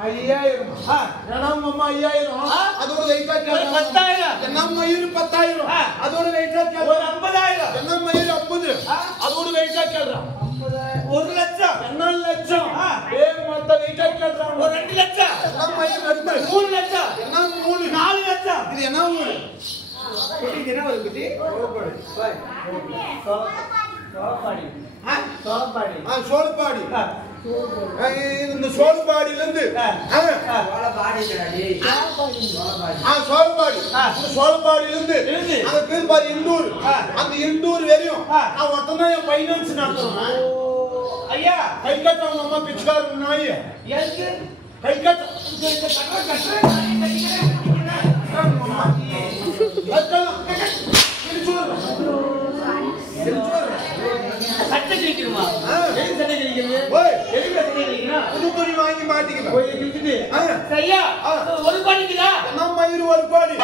5000 என்னம்மா 5000 அதோட வெயிட்டா கேக்குறேன் 10000 என்னம்மா மயிர் 10000 அதோட வெயிட்டா கேக்குறேன் ஒரு 50000 என்னம்மா மயிர் 50 அதோட வெயிட்டா கேக்குறேன் 50000 1 லட்சம் என்ன லட்சம் மொத்த வெயிட்டா கேக்குறேன் ஒரு 2 லட்சம் என்னம்மா மயிர் 3 லட்சம் என்ன 3 4 லட்சம் இது என்ன 3 குட்டி என்ன வருது குட்டி சோழப்பாடி இந்த சோழப்பாடியில இருந்து சோழப்பாடியில இருந்து அந்த பேர் பாரு இண்டூர் அந்த இண்டூர் வரையும் நான் ஒருத்தன் என் பைனான்ஸ் நடத்துறேன் ஐயா கை கட்ட அவங்க அம்மா பிச்சுக்காரு நாய் கை கட்ட சட்டை கிழிக்கணுமா சட்டை கிழிக்கிறது துணி வாங்கி மாட்டிக்கலாம் சரியா ஒரு கோடிக்குதா என்ன மயிர் ஒரு கோடி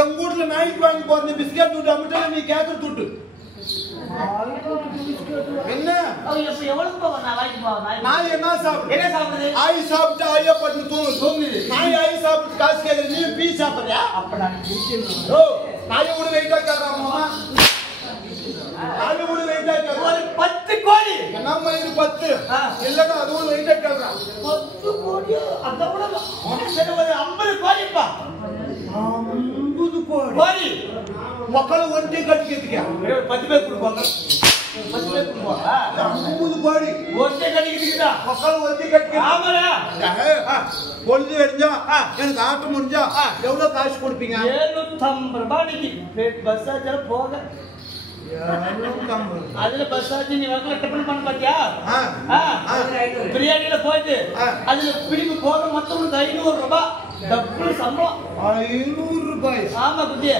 என் வீட்டுல நாய்க்கு வாங்கி போறது பிஸ்கட் துட்டு அமிட்டா நீ கேக்குற துட்டு என்ன எவ்வளவு போவேன் நான் வாங்கி போவேன் நாய் என்ன சாப்பிடு என்ன சாப்பிடுது ஆய் சாப்பிட்டு ஐயா பட்டு தூங்குது நாய் ஆய் சாப்பிட்டு காசு கேட்குது நீ பீ சாப்பிடுறியா அப்ப நான் கிழிக்கணும் ஓ நாயை கூட வெயிட்டா கேட்கறான் மாமா நாயை கூட வெயிட்டா கேட்கறான் ஒரு 10 கோடி என்ன மயிர் 10 இல்லன்னா அது கூட வெயிட்டா கேட்கறான் 10 கோடி அதோட சரி ஒரு 50 கோடிப்பா 50 கோடி மக்களை ஒன்றே கட்டிக்கிறதுக்கா 10 பேர் கொடுப்பாங்க 10 பேர் கொடுப்பாங்க 50 கோடி ஒன்றே கட்டிக்கிறதுக்குதா மக்களை ஒன்றே கட்டிக்க ஆமாடா பொழுது வெடிஞ்சா எனக்கு ஆட்டு முடிஞ்சா எவ்வளவு காசு கொடுப்பீங்க 750 ரூபாய்க்கு பஸ் சார்ஜ் போக அதுல பஸ் சார்ஜ் நீ வாங்கல டெபிள் பண்ண பாத்தியா பிரியாணில போயிட்டு அதுல பிடிக்கு போக மொத்தம் 500 ரூபாய் டபுள் சம்பளம் 500 ரூபாய் ஆமா குட்டியே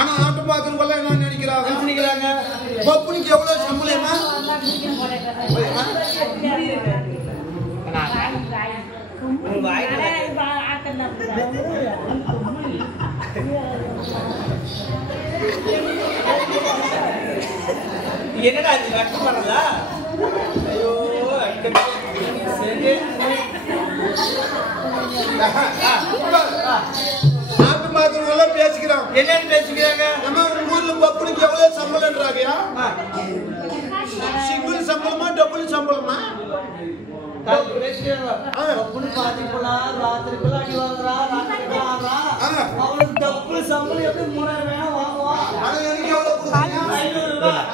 ஆனா ஆட்டு பாக்குறவங்க என்ன நினைக்கிறாங்க பப்புனிக்கு எவ்வளவு சம்பளமா என்னடா இது கட்டு பண்ணல ஐயோ சரி ஆட்டு பாக்குறவங்க பேசிக்கிறான் என்னன்னு பேசிக்கிறாங்க நம்ம ஊர்ல பப்புனிக்கு எவ்வளவு சம்பளம்ன்றாங்கயா சிங்கிள் சம்பளமா டபுள் சம்பளமா ராத்திரிக்குள்ள அடி வாங்குறா அவனுக்கு டபுள் சம்பளம் எப்படி 3000 வாங்குவான் ஆனா எனக்கு எவ்வளவு 500 ரூபாய்